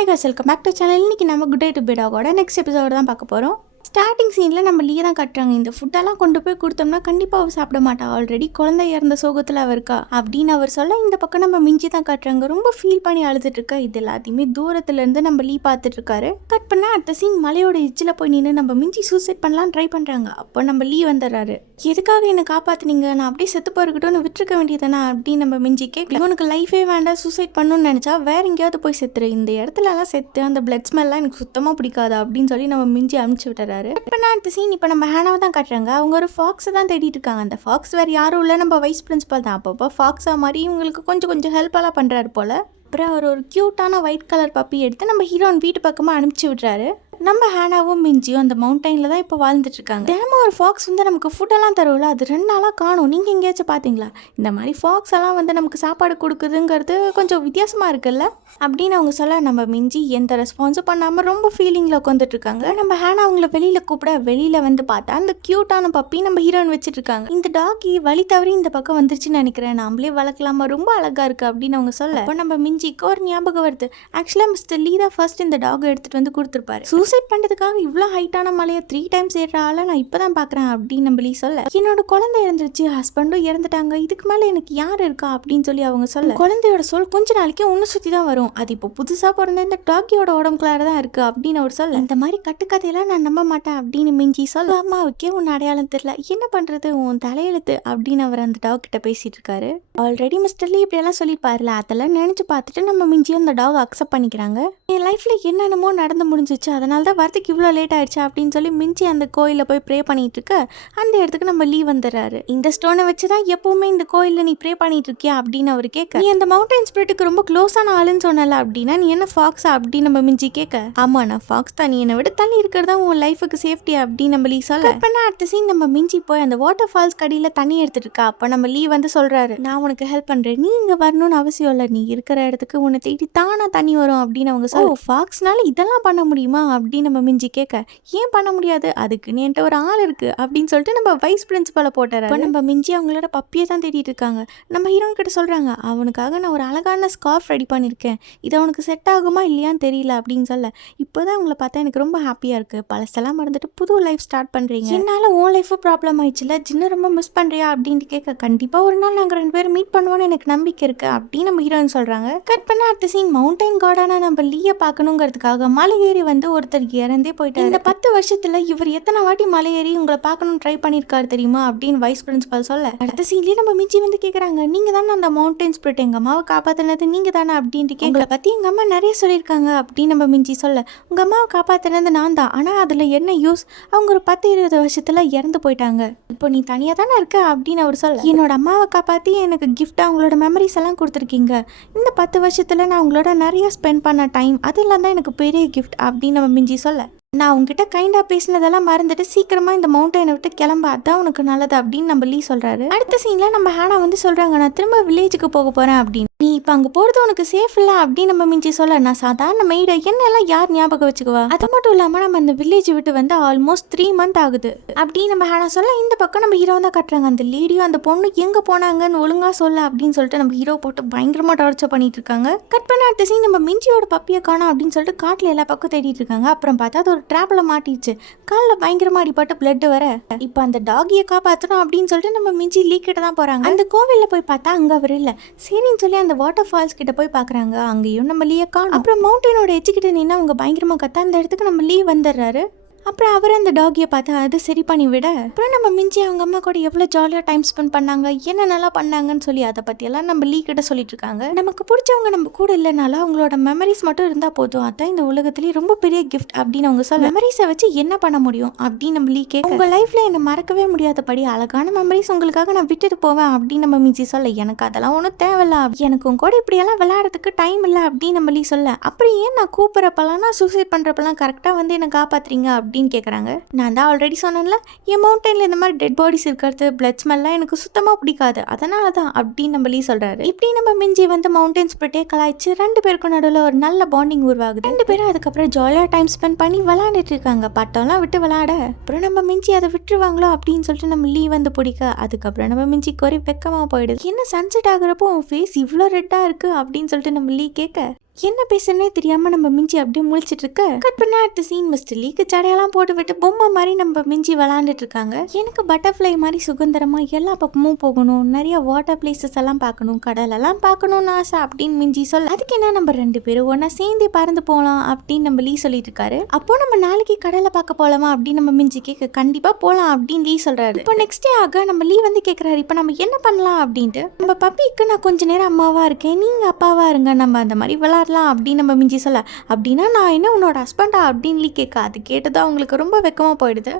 Hi guys, welcome back to channel. இன்னைக்கு நம்ம good day to பெடாகோட நெக்ஸ்ட் எபிசோடு தான் பார்க்க போகிறோம். ஸ்டார்டிங் சீனில் நம்ம லீ தான் கட்டுறாங்க. இந்த ஃபுட்டெல்லாம் கொண்டு போய் கொடுத்தோம்னா கண்டிப்பாக அவள் சாப்பிட மாட்டா, ஆல்ரெடி குழந்தை இறந்த சோகத்தில் அவள் இருக்கா அப்படின்னு அவர் சொல்ல, இந்த பக்கம் நம்ம மிஞ்சி தான் கட்டுறாங்க. ரொம்ப ஃபீல் பண்ணி அழுதுட்டு இருக்கா. இது எல்லாத்தையுமே தூரத்துலேருந்து நம்ம லீ பார்த்துட்டு இருக்காரு. கட் பண்ணால் அடுத்த சீன் மலையோட எச்சில் போய் நின்று நம்ம மிஞ்சி சூசைட் பண்ணலாம் ட்ரை பண்ணுறாங்க. அப்போ நம்ம லீ வந்துடுறாரு. எதுக்காக என்னை காப்பாற்றுனீங்க, நான் அப்படியே செத்து போயிருக்கட்டும்னு விட்டுருக்க வேண்டியதானே அப்படின்னு நம்ம மிஞ்சி கேட்க, இவனுக்கு லைஃபே வேண்டாம், சூசைட் பண்ணணும்னு நினச்சா வேற எங்கேயாவது போய் செத்துரு, இந்த இடத்துலலாம் செத்து அந்த பிளட் ஸ்மெல்லாம் எனக்கு சுத்தமாக பிடிக்காது அப்படின்னு சொல்லி நம்ம மிஞ்சி அனுப்பிச்சு விட்டுறாரு. இப்போ நான் அடுத்த சீன் இப்போ நம்ம ஹேனாவை தான் காட்டுறாங்க. அவங்க ஒரு ஃபாக்ஸை தான் தேடிட்டு இருக்காங்க. அந்த ஃபாக்ஸ் வேறு யாரும் இல்லை, நம்ம வைஸ் பிரின்சிபல் தான். அப்பப்போ ஃபாக்ஸா மாதிரி இவங்களுக்கு கொஞ்சம் ஹெல்ப்பெல்லாம் பண்ணுறாரு போல். அப்புறம் அவர் ஒரு க்யூட்டான ஒயிட் கலர் பப்பி எடுத்து நம்ம ஹீரோயின் வீட்டு பக்கமாக அனுப்பிச்சி விட்றாரு. நம்ம ஹேனாவும் மிஞ்சியும் அந்த மவுண்டைனில் தான் இப்போ வாழ்ந்துட்டு இருக்காங்க. தினமும் ஒரு ஃபாக்ஸ் வந்து நமக்கு ஃபுட்டெல்லாம் தரும்ல, அது 2 நாளாக காணும். நீங்கள் எங்கேயாச்சும் பார்த்தீங்களா? இந்த மாதிரி ஃபாக்ஸ் எல்லாம் வந்து நமக்கு சாப்பாடு கொடுக்குதுங்கிறது கொஞ்சம் வித்தியாசமாக இருக்குல்ல அப்படின்னு அவங்க சொல்ல, நம்ம மிஞ்சி எந்த ரெஸ்பான்ஸும் பண்ணாமல் ரொம்ப ஃபீலிங்கில் உட்காந்துட்டு இருக்காங்க. நம்ம ஹேனா அவங்கள வெளியில் கூப்பிட, வெளியில் வந்து பார்த்தா அந்த க்யூட்டான பப்பி நம்ம ஹீரோயின் வச்சுட்டு இருக்காங்க. இந்த டாகி வழி தவறி இந்த பக்கம் வந்துருச்சுன்னு நினைக்கிறேன், நாமளே வளர்க்கலாமா, ரொம்ப அழகாக இருக்குது அப்படின்னு அவங்க சொல்ல, அப்போ நம்ம மிஞ்சிக்கு ஒரு ஞாபகம் வருது. ஆக்சுவலாக மிஸ்டர் லீ தான் ஃபர்ஸ்ட் இந்த டாகை எடுத்துகிட்டு வந்து கொடுத்துருப்பாரு. சூசைட் பண்ணுறதுக்காக இவ்வளோ ஹைட்டான மலையை 3 டைம்ஸ் ஏறுற ஆளை நான் இப்போ தான் பார்க்குறேன் அப்படின்னு நம்ம லீ சொல்ல, என்னோட குழந்தை இறந்துருச்சு, ஹஸ்பண்டும் இறந்துட்டாங்க, இதுக்கு மேலே எனக்கு யார் இருக்கா அப்படின்னு சொல்லி அவங்க சொல்ல, குழந்தையோட சொல் கொஞ்ச நாளைக்கு ஒன்று சுற்றி தான் வரும், அது இப்போ புதுசாக பிறந்த இந்த டாக்கியோட உடம்புக்குள்ளார தான் இருக்குது அப்படின்னு அவர் சொல்ல, இந்த மாதிரி கட்டுக்கதையெல்லாம் நான் நம்ப மாட்டேன் அப்படின்னு மிஞ்சி சொல்ல, அம்மாவுக்கே உன் அடையாளம் தெரியல, என்ன பண்ணுறது, உன் தலையெழுத்து அப்படின்னு அவர் அந்த டாக் கிட்ட பேசிட்டு இருக்காரு. ஆல்ரெடி மிஸ்டர் லீ இப்படியெல்லாம் சொல்லிப்பாருல, அதெல்லாம் நினச்சி பார்த்துட்டு நம்ம மிஞ்சி அந்த டாக் அக்செப்ட் பண்ணிக்கிறாங்க. என் லைஃப்பில் என்னென்னமோ நடந்து முடிஞ்சிச்சு, அதனால தான் வரதுக்கு இவ்வளோ லேட் ஆயிடுச்சு அப்படின்னு சொல்லி மிஞ்சி அந்த கோயிலில் போய் ப்ரே பண்ணிட்டு இருக்க, அந்த இடத்துக்கு நம்ம லீ வந்துடுறாரு. இந்த ஸ்டோனை வச்சு தான் எப்பவுமே இந்த கோயிலில் நீ ப்ரே பண்ணிட்டு இருக்கியா அப்படின்னு அவர் கேட்க, நீ அந்த மவுண்டன் ஸ்பிரிட்டுக்கு ரொம்ப க்ளோஸான ஆளுன்னு சொன்னல அப்படின்னா நீ என்ன ஃபாக்ஸா அப்படின்னு நம்ம மிஞ்சி கேட்க, ஆமா நான் ஃபாக்ஸ் தான், நீ என்னை விட தள்ளி இருக்கிறதா உன் லைஃபுக்கு சேஃப்டி அப்படின்னு நம்ம லீ சொல்ல, அப்போ அடுத்த சீன் நம்ம மிஞ்சி போய் அந்த வாட்டர் ஃபால்ஸ் கடியில் தண்ணி எடுத்துட்டு இருக்கா. அப்போ நம்ம லீ வந்து சொல்றாரு, நான் உனக்கு ஹெல்ப் பண்றேன், நீ இங்கே வரணும்னு அவசியம் இல்லை, நீ இருக்கிற இடத்துக்கு உன்னை தேடி தானா தண்ணி வரும் அப்படின்னு அவங்க சொல்ல, ஃபாக்ஸ்னால இதெல்லாம் பண்ண முடியுமா அப்படின்னு நம்ம மிஞ்சி கேட்க, ஏன் பண்ண முடியாது, அதுக்குன்னு என்கிட்ட ஒரு ஆள் இருக்கு அப்படின்னு சொல்லிட்டு நம்ம வைஸ் பிரின்சிபலை போட்டாரு. இப்போ நம்ம மிஞ்சி அவங்களோட பப்பியை தான் தேடிட்டு இருக்காங்க. நம்ம ஹீரோயின் கிட்ட சொல்றாங்க, அவனுக்காக நான் ஒரு அழகான ஸ்கார்ஃப் ரெடி பண்ணியிருக்கேன், இது அவனுக்கு செட் ஆகுமா இல்லையான்னு தெரியல அப்படின்னு சொல்ல, இப்போதான் அவங்கள பார்த்தா எனக்கு ரொம்ப ஹாப்பியா இருக்கு, பழசெல்லாம் மறந்துட்டு புது லைஃப் ஸ்டார்ட் பண்றீங்க, என்னால உன் லைஃபும் ப்ராப்ளம் ஆயிடுச்சுல, ஜின்ன ரொம்ப மிஸ் பண்றியா அப்படின்னு கேட்க, கண்டிப்பா ஒரு நாள் நாங்கள் 2 பேரும் மீட் பண்ணுவோன்னு எனக்கு நம்பிக்கை இருக்கு அப்படின்னு நம்ம ஹீரோயின் சொல்றாங்க. கட் பண்ண அடுத்த சீன் மவுண்டைன் காடான நம்ம லீயை பார்க்கணுங்கிறதுக்காக மலை ஏறி வந்து ஒருத்தர் இறந்தே போயிட்டாரு. இந்த 10 வருஷத்துல இவர் எத்தனை வாட்டி மலை ஏறி உங்களை பார்க்கணும்னு ட்ரை பண்ணியிருக்காரு தெரியுமா அப்படின்னு வைஸ் பிரின்சிபல் சொல்ல, அடுத்த சீன்லேயே நம்ம மிஞ்சி வந்து கேட்குறாங்க, நீங்க தானே அந்த மவுண்டன் ஸ்பிரிட் எங்க அம்மாவை காப்பாத்தினது நீங்க தானே அப்படின்ட்டு கேட்கல, பத்தி எங்க அம்மா நிறைய சொல்லியிருக்காங்க அப்படின்னு நம்ம மிஞ்சி சொல்ல, உங்க அம்மாவை காப்பாத்தினது நான் தான், ஆனா அதுல என்ன யூஸ், அவங்க ஒரு 10-20 வருஷத்துல இறந்து போயிட்டாங்க, இப்போ நீ தனியா தானே இருக்க அப்படின்னு அவர் சொல்ல, என்னோட அம்மாவை காப்பாத்தி எனக்கு கிஃப்டா அவங்களோட மெமரிஸ் எல்லாம் கொடுத்துருக்கீங்க, இந்த 10 வருஷத்துல நான் உங்களோட நிறைய ஸ்பெண்ட் பண்ண டைம் அதெல்லாம் தான் எனக்கு பெரிய கிஃப்ட் அப்படின்னு நம்ம மிஞ்சி சொல்ல, நான் உங்ககிட்ட கைண்டாக பேசினதெல்லாம் மறந்துட்டு சீக்கிரமாக இந்த மவுண்டனை விட்டு கிளம்ப, அதான் உனக்கு நல்லது அப்படின்னு நம்ம லீ சொல்கிறாரு. அடுத்த சீனில் நம்ம ஹேனா வந்து சொல்கிறாங்க, நான் திரும்ப வில்லேஜுக்கு போக போகிறேன் அப்படின்னு, நீ இப்போ அங்கே போகிறது உனக்கு சேஃப் இல்லை அப்படின்னு நம்ம மிஞ்சி சொல்ல, நான் சாதாரண மெய்டை என்னெல்லாம் யார் ஞாபகம் வச்சுக்குவா, அது மட்டும் இல்லாமல் நம்ம அந்த வில்லேஜ் விட்டு வந்து ஆல்மோஸ்ட் 3 மந்த் ஆகுது அப்படின்னு நம்ம ஹேனா சொல்ல, இந்த பக்கம் நம்ம ஹீரோ தான் கட்டுறாங்க, அந்த லேடியும் அந்த பொண்ணு எங்கே போனாங்கன்னு ஒழுங்காக சொல்ல அப்படின்னு சொல்லிட்டு நம்ம ஹீரோ போட்டு பயங்கரமாக டார்ச்சர் பண்ணிட்டு இருக்காங்க. கட் பண்ண அடுத்த சீன் நம்ம மிஞ்சியோட பப்பியை காணோம் அப்படின்னு சொல்லிட்டு காட்டில் எல்லா பக்கம் தேடிட்டு இருக்காங்க. அப்புறம் பார்த்தா அது ஒரு ட்ராப்ல மாட்டிச்சு, காலில் பயங்கரமா அடிபட்டு பிளட் வர, இப்போ அந்த டாகியை காப்பாற்றணும் அப்படின்னு சொல்லிட்டு நம்ம மிஞ்சி லீ கிட்ட தான் போறாங்க. அந்த கோவிலில் போய் பார்த்தா அங்கே அவர் இல்லை, சரின்னு சொல்லி அந்த வாட்டர் ஃபால்ஸ் கிட்ட போய் பார்க்குறாங்க, அங்கேயும் நம்ம லீயை காணும். அப்புறம் மவுண்டனோட எச்சுக்கிட்ட நின்று அவங்க பயங்கரமா கத்த, அந்த இடத்துக்கு நம்ம லீ வந்துடுறாரு. அப்புறம் அவர் அந்த டாகியை பார்த்து அது சரி பண்ணி விட, அப்புறம் நம்ம மிஞ்சி அவங்க அம்மா கூட எவ்வளோ ஜாலியாக டைம் ஸ்பெண்ட் பண்ணாங்க, என்ன நல்லா பண்ணாங்கன்னு சொல்லி அதை பற்றியெல்லாம் நம்ம லீ கிட்ட சொல்லிட்டு இருக்காங்க. நமக்கு பிடிச்சவங்க நம்ம கூட இல்லைனாலும் அவங்களோட மெமரிஸ் மட்டும் இருந்தால் போதும், அதான் இந்த உலகத்துலேயே ரொம்ப பெரிய கிஃப்ட் அப்படின்னு அவங்க சொல்ல, மெமரிஸை வச்சு என்ன பண்ண முடியும் அப்படின்னு நம்ம லீ கேட்க, உங்கள் லைஃப்பில் என்னை மறக்கவே முடியாதபடி அழகான மெமரிஸ் உங்களுக்காக நான் விட்டுட்டு போவேன் அப்படின்னு நம்ம மிஞ்சி சொல்ல, எனக்கு அதெல்லாம் ஒன்றும் தேவையில்ல, எனக்கு உங்க கூட இப்படியெல்லாம் விளையாடுறதுக்கு டைம் இல்லை அப்படின்னு நம்ம லீ சொல்ல, அப்புறம் ஏன் நான் கூப்பிட்றப்பெல்லாம் நான் சூசைட் பண்ணுறப்பெல்லாம் கரெக்டாக வந்து என்னை காப்பாற்றுறீங்க அப்படின்னு கேட்குறாங்க. நான் தான் ஆல்ரெடி சொன்னேன்ல, என் மவுண்டனில் இந்த மாதிரி டெட் பாடிஸ் இருக்கிறது, பிளட் ஸ்மெல்லாம் எனக்கு சுத்தமாக பிடிக்காது, அதனால தான் அப்படின்னு நம்ம லீ சொல்கிறாரு. இப்படி நம்ம மிஞ்சி வந்து மவுண்டன் ஸ்பிரிட்டே கலாய்ச்சி 2 பேருக்கும் நடுவில் ஒரு நல்ல பாண்டிங் உருவாகுது. 2 பேரும் அதுக்கப்புறம் ஜாலியாக டைம் ஸ்பெண்ட் பண்ணி விளையாண்டுட்டு இருக்காங்க, பட்டம்லாம் விட்டு விளையாட. அப்புறம் நம்ம மிஞ்சி அதை விட்டுருவாங்களோ அப்படின்னு சொல்லிட்டு நம்ம லீ வந்து பிடிக்க, அதுக்கப்புறம் நம்ம மிஞ்சி குறை வெக்கமாக போயிடுது. என்ன சன்செட் ஆகுறப்போ உன் ஃபேஸ் இவ்வளோ ரெட்டாக இருக்குது அப்படின்னு சொல்லிட்டு நம்ம லீ கேட்க, என்ன பேசுறனே தெரியாம நம்ம மிஞ்சி அப்படியே முழிச்சிட்டு இருக்க கட் பண்ண அடுத்த சீன் மிஸ்டர் லீக்கு சடையெல்லாம் போட்டு விட்டு பொம்மை மாதிரி நம்ம மிஞ்சி விளாண்டுட்டு இருக்காங்க. எனக்கு பட்டர்ஃப்ளை மாதிரி சுதந்திரமா எல்லா பக்கமும் போகணும், நிறைய வாட்டர் பிளேசஸ் எல்லாம் பார்க்கணும், கடல் எல்லாம் பார்க்கணும்னு ஆசை அப்படின்னு மிஞ்சி சொல்ல அதுக்கு என்ன நம்ம 2 பேரும் ஒன்னா சேர்ந்து பறந்து போகலாம் அப்படின்னு நம்ம லீ சொல்லிட்டு இருக்காரு. அப்போ நம்ம நாளைக்கு கடலை பார்க்க போலாமா அப்படின்னு நம்ம மிஞ்சி கேட்க கண்டிப்பா போலாம் அப்படின்னு லீ சொல்றாரு. இப்போ நெக்ஸ்ட் டே ஆக நம்ம லீ வந்து கேட்கறாரு இப்போ நம்ம என்ன பண்ணலாம் அப்படின்ட்டு. நம்ம பப்பிக்கு நான் கொஞ்ச நேரம் அம்மாவா இருக்கேன், நீங்க அப்பாவா இருங்க, நம்ம அந்த மாதிரி விளாடலாம் அப்படின்னு நம்ம மிஞ்சி சொல்ல அப்படின்னா நான் என்ன உன்னோட ஹஸ்பண்டா அப்படின்னு லீ கேட்க அது கேட்டதா அவங்களுக்கு ரொம்ப வெக்கமா போயிடுது.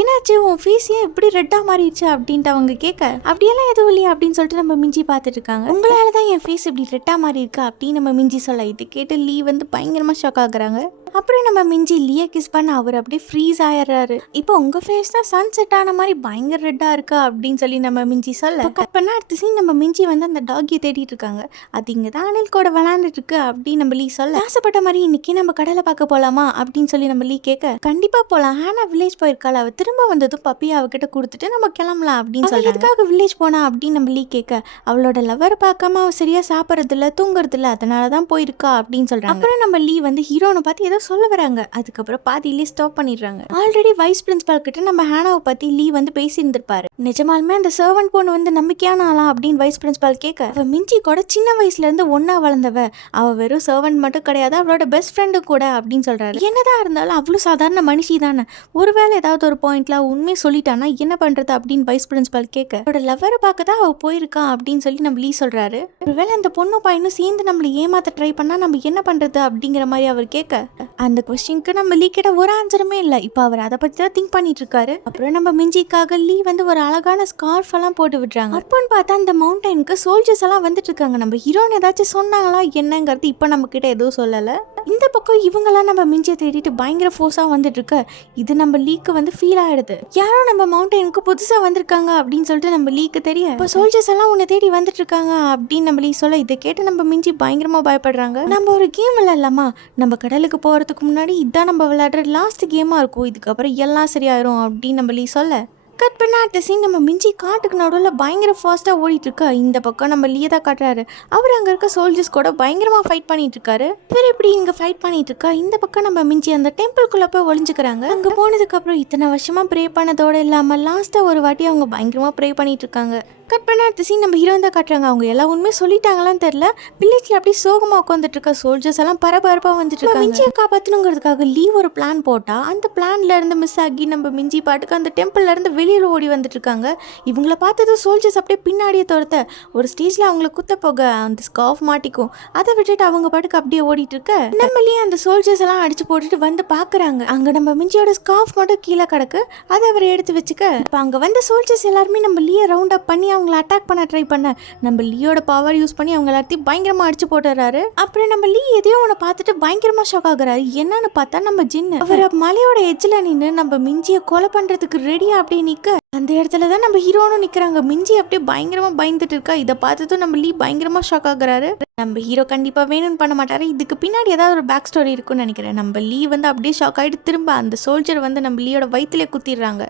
என்னாச்சு உன் ஃபேஸ் ஏன் இப்படி ரெட்டாக மாறிடுச்சு அப்படின்ட்டு அவங்க கேட்க அப்படியெல்லாம் எதுவும் இல்லையா அப்படின்னு சொல்லிட்டு நம்ம மிஞ்சி பார்த்துட்டு இருக்காங்க. உங்களால தான் என் ஃபேஸ் இப்படி ரெட்டாக மாறி இருக்கு அப்படின்னு நம்ம மிஞ்சி சொல்ல இது கேட்டு லீ வந்து பயங்கரமாக ஷாக் ஆகுறாங்க. அப்புறம் நம்ம மிஞ்சி லீயை கிஸ் பண்ண அவர் அப்படியே ஃப்ரீஸ் ஆயிடுறாரு. இப்போ உங்க ஃபேஸ் தான் சன் செட் ஆன மாதிரி பயங்கர ரெட்டா இருக்கா அப்படின்னு சொல்லி நம்ம மிஞ்சி சொல்ல கட் பண்ண அடுத்த சீன் நம்ம மிஞ்சி வந்து அந்த டாகியை தேடிட்டு இருக்காங்க. அது இங்கே தான் அனில் கூட விளாண்டுட்டு இருக்கு அப்படின்னு நம்ம லீ சொல்ல ஆசைப்பட்ட மாதிரி இன்னைக்கு நம்ம கடலை பார்க்க போலாமா அப்படின்னு சொல்லி நம்ம லீ கேட்க கண்டிப்பா போலாம், ஆனா வில்லேஜ் போயிருக்காள், அவ திரும்ப வந்ததும் பப்பி அவகிட்ட கொடுத்துட்டு நம்ம கிளம்பலாம் அப்படின்னு சொல்லி எதுக்காக வில்லேஜ் போனா அப்படின்னு நம்ம லீ கேட்க அவளோட லவர் பார்க்காம அவ சரியா சாப்பிட்றது இல்ல தூங்குறது இல்ல அதனாலதான் போயிருக்கா அப்படின்னு சொல்றாங்க. அப்புறம் நம்ம லீ வந்து ஹீரோனை பார்த்து ஏதோ சொல்ல வராங்க, அதுக்கப்புறம் பாதியிலே ஸ்டாப் பண்ணிடுறாங்க. ஆல்ரெடி வைஸ் பிரின்சிபால் கிட்ட நம்ம ஹேனாவை பத்தி லீ வந்து பேசி இருந்திருப்பாரு. நிஜமாலுமே அந்த சர்வன்ட் பொண்ணு வந்து நம்பிக்கையான ஆளா அப்படின்னு வைஸ் பிரின்சிபால் கேட்க அவ மிஞ்சி கூட சின்ன வயசுல இருந்து ஒன்னா வளர்ந்தவ, அவ வெறும் சர்வன்ட் மட்டும் கிடையாது அவளோட பெஸ்ட் ஃப்ரெண்டு கூட அப்படின்னு சொல்றாரு. என்னதான் இருந்தாலும் அவ்வளவு சாதாரண மனுஷி தானே, ஒருவேளை ஏதாவது ஒரு பாயிண்ட்ல உண்மையை சொல்லிட்டானா என்ன பண்றது அப்படின்னு வைஸ் பிரின்சிபால் கேட்க அவளோட லவ்வரை பார்க்க தான் அவ போயிருக்கா அப்படின்னு சொல்லி நம்ம லீ சொல்றாரு. ஒருவேளை அந்த பொண்ணு பையனும் சேர்ந்து நம்மள ஏமாத்த ட்ரை பண்ணா நம்ம என்ன பண்றது அப்படிங்கிற மாதிரி அவர் கேட்க அந்த கொஸ்டினுக்கு நம்ம லீ கிட்ட ஒரு ஆன்சருமே இல்லை. இப்போ அவர் அதை பத்தி தான் திங்க் பண்ணிட்டு இருக்காரு. அப்புறம் நம்ம மிஞ்சிக்காக லீ வந்து ஒரு அழகான ஸ்கார்ஃப் எல்லாம் போட்டு விடுறாங்க. அப்போன்னு பார்த்தா அந்த மவுண்டனுக்கு சோல்ஜர்ஸ் எல்லாம் வந்துட்டு இருக்காங்க. நம்ம ஹீரோன்னு ஏதாச்சும் சொன்னாங்களா என்னங்கிறது இப்போ நம்ம கிட்ட எதுவும் சொல்லல. இந்த பக்கம் இவங்கெல்லாம் நம்ம மிஞ்சியை தேடிட்டு பயங்கர ஃபோர்ஸா வந்துட்டு இருக்க இது நம்ம லீக்கு வந்து ஃபீல் ஆயிடுது. யாரோ நம்ம மவுண்டனுக்கு புதுசா வந்திருக்காங்க அப்படின்னு சொல்லிட்டு நம்ம லீக்கு தெரிய இப்போ சோல்ஜர்ஸ் எல்லாம் உன்னை தேடி வந்துட்டு இருக்காங்க அப்படின்னு நம்ம லீ சொல்ல இதை கேட்டு நம்ம மிஞ்சி பயங்கரமா பயப்படுறாங்க. நம்ம ஒரு கேம் விளையாடலாமா, நம்ம கடலுக்கு போறதுக்கு முன்னாடி இதான் நம்ம விளையாடுற லாஸ்ட் கேமா இருக்கும், இதுக்கப்புறம் எல்லாம் சரியாயிரும் அப்படின்னு நம்ம லீ சொல்ல கட் பண்ண அடுத்த சீன் நம்ம மிஞ்சி காட்டுக்கு நடுவில் பயங்கர ஃபாஸ்ட்டாக ஓடிட்டு இருக்கா. இந்த பக்கம் நம்ம லீ தான் காட்டுறாரு. அவர் அங்கே இருக்க சோல்ஜர்ஸ் கூட பயங்கரமாக ஃபைட் பண்ணிட்டு இருக்காரு. இவர் எப்படி இங்கே ஃபைட் பண்ணிட்டு இருக்கா, இந்த பக்கம் நம்ம மிஞ்சி அந்த டெம்பிள்குள்ளே போய் ஒளிஞ்சுக்கிறாங்க. அங்கே போனதுக்கப்புறம் இத்தனை வருஷமா ப்ரே பண்ணதோடு இல்லாமல் லாஸ்ட்டாக ஒரு வாட்டி அவங்க பயங்கரமாக ப்ரே பண்ணிட்டு இருக்காங்க. கட் பண்ண அடுத்த சீன் நம்ம ஹீரோயின் தான் காட்டுறாங்க. அவங்க எல்லாம் உண்மையை சொல்லிட்டாங்களான்னு தெரியல, வில்லேஜ்ல அப்படியே சோகமாக உட்காந்துட்டு இருக்க சோல்ஜர்ஸ் எல்லாம் பரபரப்பாக வந்துட்டு இருக்காங்க. மிஞ்சியை காப்பாற்றணுங்கிறதுக்காக லீ ஒரு பிளான் போட்டா அந்த பிளான்ல இருந்து மிஸ் ஆகி நம்ம மிஞ்சி பாட்டுக்கு அந்த டெம்பிள்ல இருந்து வெளியில் ஓடி வந்துட்டு இருக்காங்க. இவங்கள பார்த்தது சோல்ஜர்ஸ் அப்படியே பின்னாடியே துரத்த ஒரு ஸ்டேஜ்ல அவங்கள குத்த போக அந்த ஸ்கார்ஃப் மாட்டிக்கும். அதை விட்டுட்டு அவங்க பாட்டுக்கு அப்படியே ஓடிட்டு இருக்க நம்மளே அந்த சோல்ஜர்ஸ் எல்லாம் அடிச்சு போட்டுட்டு வந்து பாக்குறாங்க. அங்க நம்ம மிஞ்சியோட ஸ்கார்ஃப் மட்டும் கீழே கிடக்கு, அதை அவர் எடுத்து வச்சுக்க இப்போ அங்க வந்த சோல்ஜர்ஸ் எல்லாருமே நம்ம லீயை ரவுண்ட் அப் பண்ணி அவங்களை அட்டாக் பண்ண ட்ரை பண்ண நம்ம லீயோட பவர் யூஸ் பண்ணி அவங்க எல்லாத்தையும் பயங்கரமா அடிச்சு போட்டுறாரு. அப்புறம் நம்ம லீ எதையோ ஒன்று பார்த்துட்டு பயங்கரமா ஷாக் ஆகுறாரு. என்னன்னு பார்த்தா நம்ம ஜின்னு அவர் மலையோட எஜ்ஜில் நின்று நம்ம மிஞ்சியை கொலை பண்றதுக்கு ரெடியா அப்படியே நிக்க அந்த இடத்துல தான் நம்ம ஹீரோனும் நிக்கிறாங்க. மிஞ்சி அப்படியே பயங்கரமா பயந்துட்டு இருக்கா. இதை பார்த்ததும் நம்ம லீ பயங்கரமா ஷாக் ஆகுறாரு. நம்ம ஹீரோ கண்டிப்பா வேணும்னு பண்ண மாட்டாரு, இதுக்கு பின்னாடி ஏதாவது ஒரு பேக் ஸ்டோரி இருக்குன்னு நினைக்கிறேன். நம்ம லீ வந்து அப்படியே ஷாக் ஆகிட்டு திரும்ப அந்த சோல்ஜர் வந்து நம்ம லீயோட வயிற்றுல குத்திடுறாங்க.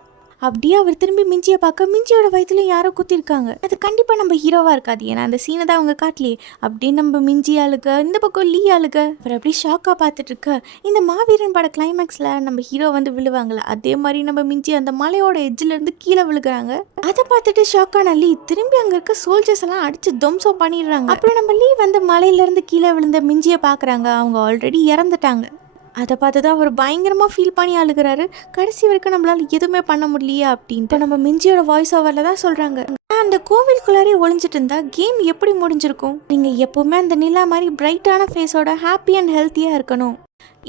அப்படியே அவர் திரும்பி மிஞ்சியை பார்க்க மிஞ்சியோட வயிற்றுல யாரோ குத்திருக்காங்க. அது கண்டிப்பா நம்ம ஹீரோவா இருக்காது, ஏன்னா அந்த சீனை தான் அவங்க காட்டலையே. அப்படியே நம்ம மிஞ்சி ஆளுக, இந்த பக்கம் லீ ஆளுக அவர் அப்படியே ஷாக்கா பார்த்துட்டு இருக்க. இந்த மாவீரன் பட கிளைமேக்ஸ்ல நம்ம ஹீரோ வந்து விழுவாங்களே அதே மாதிரி நம்ம மிஞ்சி அந்த மலையோட எட்ஜ்ல இருந்து கீழே விழுகிறாங்க. அதை பார்த்துட்டு ஷாக்கான லீ திரும்பி அங்க இருக்க சோல்ஜர்ஸ் எல்லாம் அடிச்சு துவம்சம் பண்ணிடுறாங்க. அப்புறம் நம்ம லீ வந்து மலையில இருந்து கீழே விழுந்த மிஞ்சியை பாக்குறாங்க. அவங்க ஆல்ரெடி இறந்துட்டாங்க. அதை பார்த்து தான் அவர் பயங்கரமாக ஃபீல் பண்ணி அழுகிறாரு. கடைசி வரைக்கும் நம்மளால் எதுவுமே பண்ண முடியலையே அப்படின்ட்டு நம்ம மிஞ்சியோட வாய்ஸ் ஓவரில் தான் சொல்கிறாங்க. அந்த கோவிலுக்குள்ளாரே ஒளிஞ்சிட்டு இருந்தா கேம் எப்படி முடிஞ்சிருக்கும், நீங்கள் எப்போவுமே அந்த நிலா மாதிரி பிரைட்டான ஃபேஸோட ஹாப்பி அண்ட் ஹெல்த்தியாக இருக்கணும்,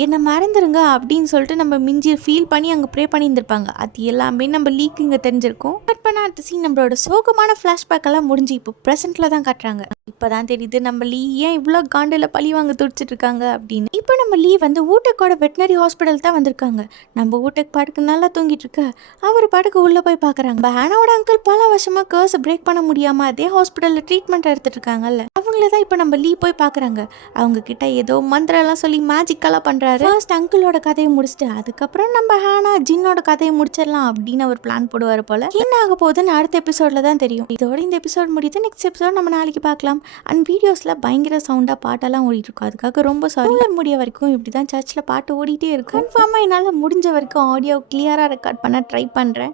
என்னை மறந்துருங்க அப்படின்னு சொல்லிட்டு நம்ம மிஞ்சி ஃபீல் பண்ணி அங்கே ப்ரே பண்ணியிருந்திருப்பாங்க. அது எல்லாமே நம்ம லீக்கு இங்கே தெரிஞ்சிருக்கும். கட் பண்ண அடுத்த சீன் நம்மளோட சோகமான ஃப்ளாஷ்பேக் எல்லாம் முடிஞ்சு இப்போ ப்ரெசென்ட்ல தான் காட்டுறாங்க. இப்போதான் தெரியுது நம்ம லீ ஏன் இவ்வளோ காண்டில் பழி வாங்க துடிச்சிட்டு இருக்காங்க அப்படின்னு. இப்போ நம்ம லீ வந்து ஊட்டக்கோட வெட்டினரி ஹாஸ்பிட்டல் தான் வந்திருக்காங்க. நம்ம ஊட்டக்கு பாட்டுக்கு நல்லா தூங்கிட்டு இருக்க அவர் பாட்டுக்கு உள்ளே போய் பார்க்குறாங்க. ஹேனாவோட அங்கிள் பல வருஷமா கர்ஸை பிரேக் பண்ண முடியாமல் அதே ஹாஸ்பிட்டலில் ட்ரீட்மெண்ட் எடுத்துட்டு இருக்காங்கல்ல, அவங்கள தான் இப்போ நம்ம லீ போய் பார்க்குறாங்க. அவங்க கிட்ட ஏதோ மந்திரம் எல்லாம் சொல்லி மேஜிக்கெல்லாம் பண்ணுறாங்க. பண்றாரு. ஃபர்ஸ்ட் அங்கிளோட கதையை முடிச்சுட்டு அதுக்கப்புறம் நம்ம ஹானா ஜின்னோட கதையை முடிச்சிடலாம் அப்படின்னு அவர் பிளான் போடுவார் போல. என்ன ஆக போகுதுன்னு அடுத்த எபிசோட்ல தான் தெரியும். இதோட இந்த எபிசோட் முடியுது. நெக்ஸ்ட் எபிசோட் நம்ம நாளைக்கு பார்க்கலாம். அண்ட் வீடியோஸ்ல பயங்கர சவுண்டா பாட்டெல்லாம் ஓடிட்டு இருக்கும். அதுக்காக ரொம்ப சாரி. முடிய வரைக்கும் இப்படிதான் சர்ச்சில் பாட்டு ஓடிட்டே இருக்கு. கன்ஃபார்மா என்னால் முடிஞ்ச வரைக்கும் ஆடியோ கிளியரா ரெக்கார்ட் பண்ண ட்ரை பண்றேன்.